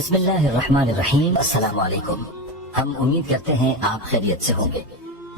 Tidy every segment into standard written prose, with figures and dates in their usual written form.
بسم اللہ الرحمن الرحیم۔ السلام علیکم۔ ہم امید کرتے ہیں آپ خیریت سے ہوں گے۔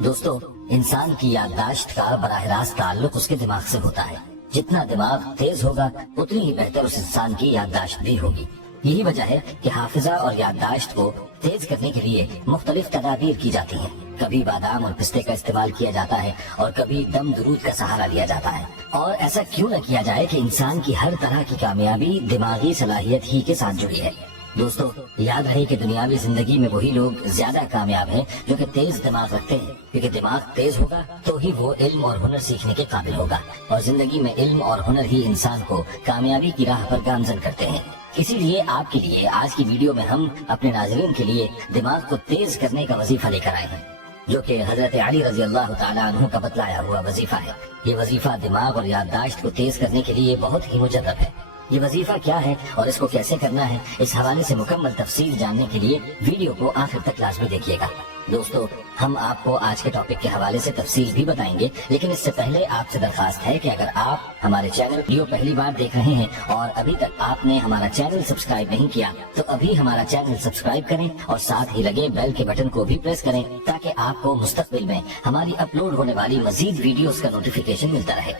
دوستو، انسان کی یادداشت کا براہ راست تعلق اس کے دماغ سے ہوتا ہے۔ جتنا دماغ تیز ہوگا اتنی ہی بہتر اس انسان کی یادداشت بھی ہوگی۔ یہی وجہ ہے کہ حافظہ اور یادداشت کو تیز کرنے کے لیے مختلف تدابیر کی جاتی ہیں۔ کبھی بادام اور پستے کا استعمال کیا جاتا ہے اور کبھی دم درود کا سہارا لیا جاتا ہے۔ اور ایسا کیوں نہ کیا جائے کہ انسان کی ہر طرح کی کامیابی دماغی صلاحیت ہی کے ساتھ جڑی ہے۔ دوستو، یاد رہے کہ دنیاوی زندگی میں وہی لوگ زیادہ کامیاب ہیں جو کہ تیز دماغ رکھتے ہیں، کیونکہ دماغ تیز ہوگا تو ہی وہ علم اور ہنر سیکھنے کے قابل ہوگا، اور زندگی میں علم اور ہنر ہی انسان کو کامیابی کی راہ پر گامزن کرتے ہیں۔ اسی لیے آپ کے لیے آج کی ویڈیو میں ہم اپنے ناظرین کے لیے دماغ کو تیز کرنے کا وظیفہ لے کر آئے ہیں، جو کہ حضرت علی رضی اللہ تعالیٰ عنہ کا بتلایا ہوا وظیفہ ہے۔ یہ وظیفہ دماغ اور یادداشت کو تیز کرنے کے لیے بہت ہی مجرب ہے۔ یہ وظیفہ کیا ہے اور اس کو کیسے کرنا ہے، اس حوالے سے مکمل تفصیل جاننے کے لیے ویڈیو کو آخر تک لازمی دیکھیے گا۔ دوستو، ہم آپ کو آج کے ٹاپک کے حوالے سے تفصیل بھی بتائیں گے، لیکن اس سے پہلے آپ سے درخواست ہے کہ اگر آپ ہمارے چینل ویڈیو پہلی بار دیکھ رہے ہیں اور ابھی تک آپ نے ہمارا چینل سبسکرائب نہیں کیا تو ابھی ہمارا چینل سبسکرائب کریں اور ساتھ ہی لگے بیل کے بٹن کو بھی پریس کریں، تاکہ آپ کو مستقبل میں ہماری اپلوڈ ہونے والی مزید ویڈیوز کا نوٹیفیکیشن ملتا رہے۔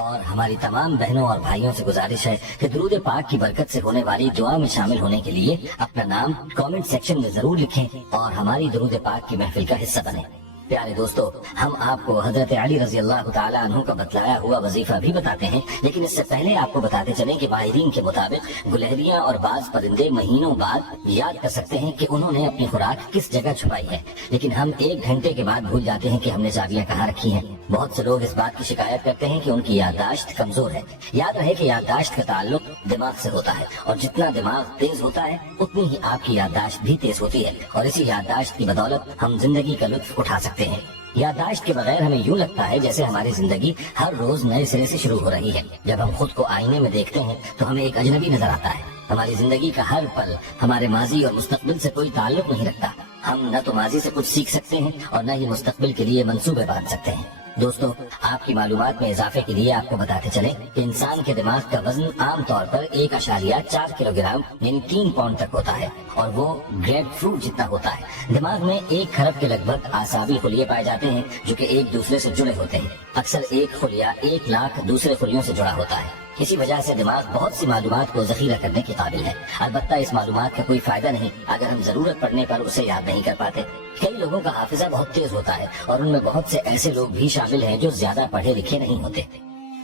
اور ہماری تمام بہنوں اور بھائیوں سے گزارش ہے کہ درود پاک کی برکت سے ہونے والی دعا میں شامل ہونے کے لیے اپنا نام کامنٹ سیکشن میں ضرور لکھیں اور ہماری درود پاک کی محفل کا حصہ بنیں۔ پیارے دوستو، ہم آپ کو حضرت علی رضی اللہ تعالیٰ عنہ کا بتلایا ہوا وظیفہ بھی بتاتے ہیں، لیکن اس سے پہلے آپ کو بتاتے چلیں کہ ماہرین کے مطابق گلہریاں اور بعض پرندے مہینوں بعد یاد کر سکتے ہیں کہ انہوں نے اپنی خوراک کس جگہ چھپائی ہے، لیکن ہم 1 گھنٹے کے بعد بھول جاتے ہیں کہ ہم نے چابیاں کہاں رکھی ہیں۔ بہت سے لوگ اس بات کی شکایت کرتے ہیں کہ ان کی یادداشت کمزور ہے۔ یاد رہے کہ یادداشت کا تعلق دماغ سے ہوتا ہے، اور جتنا دماغ تیز ہوتا ہے اتنی ہی آپ کی یادداشت بھی تیز ہوتی ہے، اور اسی یادداشت کی بدولت ہم زندگی کا لطف اٹھا سکتے ہیں۔ یادداشت کے بغیر ہمیں یوں لگتا ہے جیسے ہماری زندگی ہر روز نئے سرے سے شروع ہو رہی ہے۔ جب ہم خود کو آئینے میں دیکھتے ہیں تو ہمیں ایک اجنبی نظر آتا ہے۔ ہماری زندگی کا ہر پل ہمارے ماضی اور مستقبل سے کوئی تعلق نہیں رکھتا۔ ہم نہ تو ماضی سے کچھ سیکھ سکتے ہیں اور نہ ہی مستقبل کے لیے منصوبے باندھ سکتے ہیں۔ دوستو، آپ کی معلومات میں اضافے کے لیے آپ کو بتاتے چلیں کہ انسان کے دماغ کا وزن عام طور پر 1.4 کلو گرام یعنی 3 پاؤنڈ تک ہوتا ہے، اور وہ گریپ فروٹ جتنا ہوتا ہے۔ دماغ میں 1 کھرب کے لگ بھگ اعصابی خلیے پائے جاتے ہیں جو کہ ایک دوسرے سے جڑے ہوتے ہیں۔ اکثر ایک خلیہ 1 لاکھ دوسرے خلیوں سے جڑا ہوتا ہے۔ اسی وجہ سے دماغ بہت سی معلومات کو ذخیرہ کرنے کے قابل ہے، البتہ اس معلومات کا کوئی فائدہ نہیں اگر ہم ضرورت پڑنے پر اسے یاد نہیں کر پاتے۔ کئی لوگوں کا حافظہ بہت تیز ہوتا ہے اور ان میں بہت سے ایسے لوگ بھی شامل ہیں جو زیادہ پڑھے لکھے نہیں ہوتے۔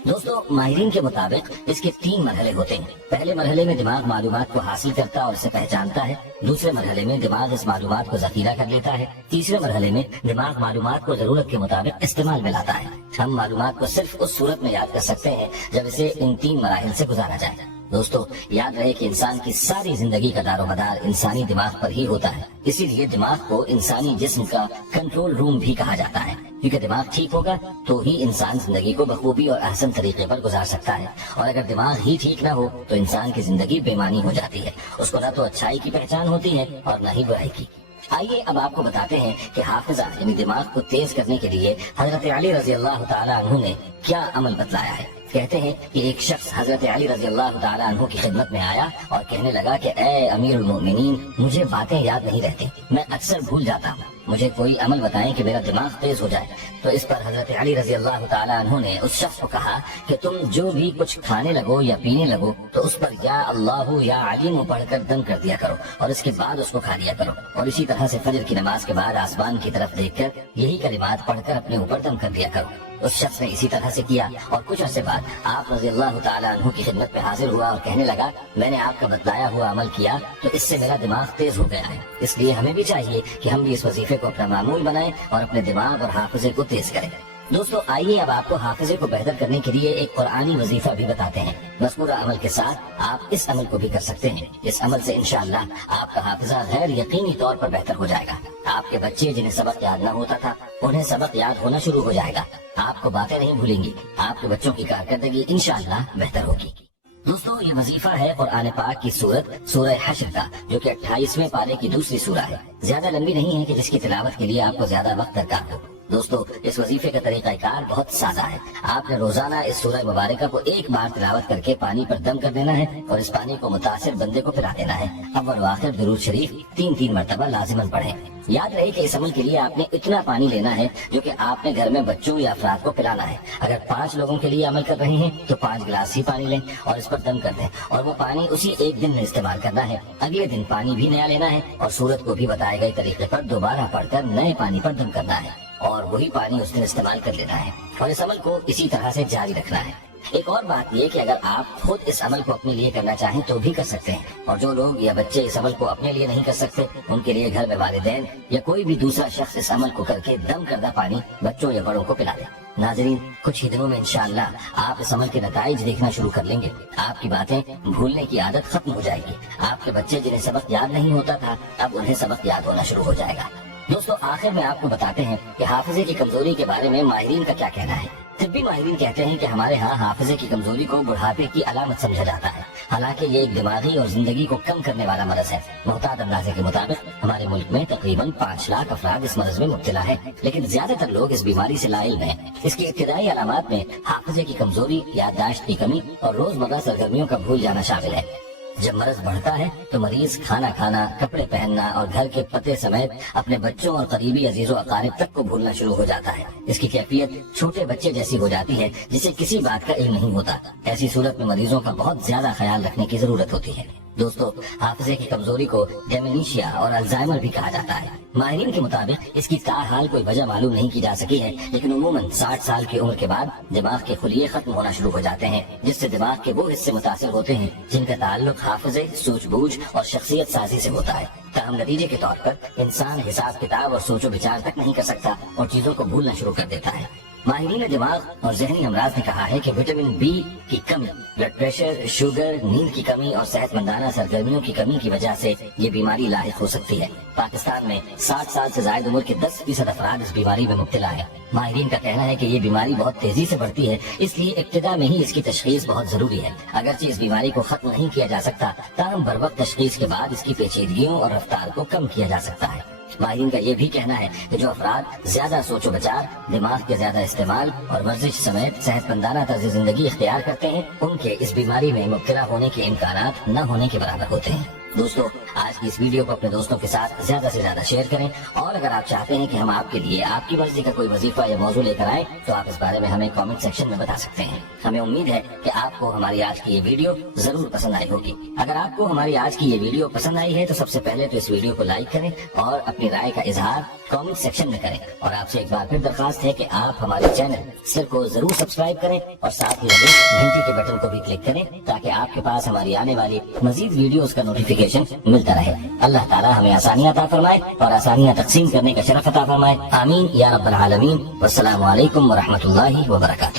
دوستو، ماہرین کے مطابق اس کے 3 مرحلے ہوتے ہیں۔ پہلے مرحلے میں دماغ معلومات کو حاصل کرتا اور اسے پہچانتا ہے۔ دوسرے مرحلے میں دماغ اس معلومات کو ذخیرہ کر لیتا ہے۔ تیسرے مرحلے میں دماغ معلومات کو ضرورت کے مطابق استعمال میں لاتا ہے۔ ہم معلومات کو صرف اس صورت میں یاد کر سکتے ہیں جب اسے ان 3 مراحل سے گزارا جائے۔ دوستو، یاد رہے کہ انسان کی ساری زندگی کا دار و مدار انسانی دماغ پر ہی ہوتا ہے، اسی لیے دماغ کو انسانی جسم کا کنٹرول روم بھی کہا جاتا ہے، کیونکہ دماغ ٹھیک ہوگا تو ہی انسان زندگی کو بخوبی اور احسن طریقے پر گزار سکتا ہے، اور اگر دماغ ہی ٹھیک نہ ہو تو انسان کی زندگی بے معنی ہو جاتی ہے۔ اس کو نہ تو اچھائی کی پہچان ہوتی ہے اور نہ ہی برائی کی۔ آئیے اب آپ کو بتاتے ہیں کہ حافظہ یعنی دماغ کو تیز کرنے کے لیے حضرت علی رضی اللہ تعالیٰ عنہ نے کیا عمل بتلایا ہے۔ کہتے ہیں کہ ایک شخص حضرت علی رضی اللہ تعالیٰ عنہ کی خدمت میں آیا اور کہنے لگا کہ اے امیر المؤمنین، مجھے باتیں یاد نہیں رہتی، میں اکثر بھول جاتا ہوں، مجھے کوئی عمل بتائیں کہ میرا دماغ تیز ہو جائے۔ تو اس پر حضرت علی رضی اللہ تعالیٰ عنہ نے اس شخص کو کہا کہ تم جو بھی کچھ کھانے لگو یا پینے لگو تو اس پر یا اللہ یا علیم پڑھ کر دم کر دیا کرو، اور اس کے بعد اس کو کھا لیا کرو، اور اسی طرح سے فجر کی نماز کے بعد آسمان کی طرف دیکھ کر یہی کلمات پڑھ کر اپنے اوپر دم کر دیا کرو۔ اس شخص نے اسی طرح سے کیا، اور کچھ عرصے بعد آپ رضی اللہ تعالیٰ عنہ کی خدمت میں حاضر ہوا اور کہنے لگا میں نے آپ کا بتلایا ہوا عمل کیا تو اس سے میرا دماغ تیز ہو گیا ہے، اس لیے ہمیں بھی چاہیے کہ ہم بھی اس وظیفے کو اپنا معمول بنائیں اور اپنے دماغ اور حافظے کو تیز کریں۔ دوستو، آئیے اب آپ کو حافظے کو بہتر کرنے کے لیے ایک قرآنی وظیفہ بھی بتاتے ہیں۔ مذکورہ عمل کے ساتھ آپ اس عمل کو بھی کر سکتے ہیں۔ اس عمل سے انشاءاللہ آپ کا حافظہ غیر یقینی طور پر بہتر ہو جائے گا۔ آپ کے بچے جنہیں سبق یاد نہ ہوتا تھا انہیں سبق یاد ہونا شروع ہو جائے گا۔ آپ کو باتیں نہیں بھولیں گی، آپ کے بچوں کی کارکردگی انشاءاللہ بہتر ہوگی۔ دوستو، یہ وظیفہ ہے قرآن پاک کی سورہ حشر کا، جو کہ 28ویں پارے کی دوسری سورہ ہے۔ زیادہ لمبی نہیں ہے کہ جس کی تلاوت کے لیے آپ کو زیادہ وقت درکار ہو۔ دوستو اس وظیفے کا طریقہ کار بہت سادہ ہے. آپ نے روزانہ اس سورہ مبارکہ کو ایک بار تلاوت کر کے پانی پر دم کر دینا ہے اور اس پانی کو متاثر بندے کو پلا دینا ہے. اول و آخر درود شریف 3 مرتبہ لازماً پڑھیں. یاد رہے کہ اس عمل کے لیے آپ نے اتنا پانی لینا ہے جو کہ آپ نے گھر میں بچوں یا افراد کو پلانا ہے. اگر 5 لوگوں کے لیے عمل کر رہے ہیں تو 5 گلاس ہی پانی لیں اور اس پر دم کر دیں, اور وہ پانی اسی ایک دن میں استعمال کرنا ہے. اگلے دن پانی بھی نیا لینا ہے اور سورت کو بھی بتائے گئے طریقے پر دوبارہ پڑھ کر نئے پانی پر دم کرنا ہے اور وہی پانی اس دن استعمال کر لینا ہے, اور اس عمل کو اسی طرح سے جاری رکھنا ہے. ایک اور بات یہ کہ اگر آپ خود اس عمل کو اپنے لیے کرنا چاہیں تو بھی کر سکتے ہیں, اور جو لوگ یا بچے اس عمل کو اپنے لیے نہیں کر سکتے ان کے لیے گھر میں والدین یا کوئی بھی دوسرا شخص اس عمل کو کر کے دم کردہ پانی بچوں یا بڑوں کو پلا دے. ناظرین, کچھ ہی دنوں میں انشاءاللہ آپ اس عمل کے نتائج دیکھنا شروع کر لیں گے. آپ کی باتیں بھولنے کی عادت ختم ہو جائے گی. آپ کے بچے جنہیں سبق یاد نہیں ہوتا تھا اب انہیں سبق یاد ہونا شروع ہو جائے گا. دوستو آخر میں آپ کو بتاتے ہیں کہ حافظے کی کمزوری کے بارے میں ماہرین کا کیا کہنا ہے. طبی ماہرین کہتے ہیں کہ ہمارے ہاں حافظے کی کمزوری کو بڑھاپے کی علامت سمجھا جاتا ہے, حالانکہ یہ ایک دماغی اور زندگی کو کم کرنے والا مرض ہے. محتاط اندازے کے مطابق ہمارے ملک میں تقریباً 5 لاکھ افراد اس مرض میں مبتلا ہیں, لیکن زیادہ تر لوگ اس بیماری سے لا علم ہیں. اس کی ابتدائی علامات میں حافظے کی کمزوری, یادداشت کی کمی اور روزمرہ سرگرمیوں کا بھول جانا شامل ہے. جب مرض بڑھتا ہے تو مریض کھانا کھانا, کپڑے پہننا اور گھر کے پتے سمیت اپنے بچوں اور قریبی عزیز و اقارب تک کو بھولنا شروع ہو جاتا ہے. اس کی کیفیت چھوٹے بچے جیسی ہو جاتی ہے جسے کسی بات کا علم نہیں ہوتا. ایسی صورت میں مریضوں کا بہت زیادہ خیال رکھنے کی ضرورت ہوتی ہے. دوستو حافظے کی کمزوری کو ڈیمنیشیا اور الزائمر بھی کہا جاتا ہے. ماہرین کے مطابق اس کی تاحال کوئی وجہ معلوم نہیں کی جا سکی ہے, لیکن عموماً 60 سال کی عمر کے بعد دماغ کے خلیے ختم ہونا شروع ہو جاتے ہیں, جس سے دماغ کے وہ حصے متاثر ہوتے ہیں جن کا تعلق حافظے, سوجھ بوجھ اور شخصیت سازی سے ہوتا ہے. تاہم نتیجے کے طور پر انسان حساب کتاب اور سوچ و بچار تک نہیں کر سکتا اور چیزوں کو بھولنا شروع کر دیتا ہے. ماہرین دماغ اور ذہنی امراض نے کہا ہے کہ وٹامن بی کی کمی, بلڈ پریشر, شوگر, نیند کی کمی اور صحت مندانہ سرگرمیوں کی کمی کی وجہ سے یہ بیماری لاحق ہو سکتی ہے. پاکستان میں 60 سال سے زائد عمر کے 10% افراد اس بیماری میں مبتلا ہیں. ماہرین کا کہنا ہے کہ یہ بیماری بہت تیزی سے بڑھتی ہے, اس لیے ابتدا میں ہی اس کی تشخیص بہت ضروری ہے. اگرچہ اس بیماری کو ختم نہیں کیا جا سکتا, تاہم بروقت تشخیص کے بعد اس کی پیچیدگیوں اور رفتار کو کم کیا جا سکتا ہے. ماہرین کا یہ بھی کہنا ہے کہ جو افراد زیادہ سوچ و بچار, دماغ کے زیادہ استعمال اور ورزش سمیت صحت مندانہ طرز زندگی اختیار کرتے ہیں ان کے اس بیماری میں مبتلا ہونے کے امکانات نہ ہونے کے برابر ہوتے ہیں. دوستو آج کی اس ویڈیو کو اپنے دوستوں کے ساتھ زیادہ سے زیادہ شیئر کریں, اور اگر آپ چاہتے ہیں کہ ہم آپ کے لیے آپ کی مرضی کا کوئی وظیفہ یا موضوع لے کر آئیں تو آپ اس بارے میں ہمیں کامنٹ سیکشن میں بتا سکتے ہیں. ہمیں امید ہے کہ آپ کو ہماری آج کی یہ ویڈیو ضرور پسند آئی ہوگی. اگر آپ کو ہماری آج کی یہ ویڈیو پسند آئی ہے تو سب سے پہلے تو اس ویڈیو کو لائک کریں اور اپنی رائے کا اظہار کامنٹ سیکشن میں کریں, اور آپ سے ایک بار پھر درخواست ہے کہ آپ ہمارے چینل سر کو ضرور سبسکرائب کریں اور ساتھ ہی گھنٹی کے بٹن کو بھی کلک کریں تاکہ آپ کے پاس ہماری آنے والی مزید ویڈیوز کا نوٹیفیکیشن ملتا رہے. اللہ تعالی ہمیں آسانیاں عطا فرمائے اور آسانیاں تقسیم کرنے کا شرف عطا فرمائے. آمین یا رب العالمین. والسلام علیکم ورحمۃ اللہ وبرکاتہ.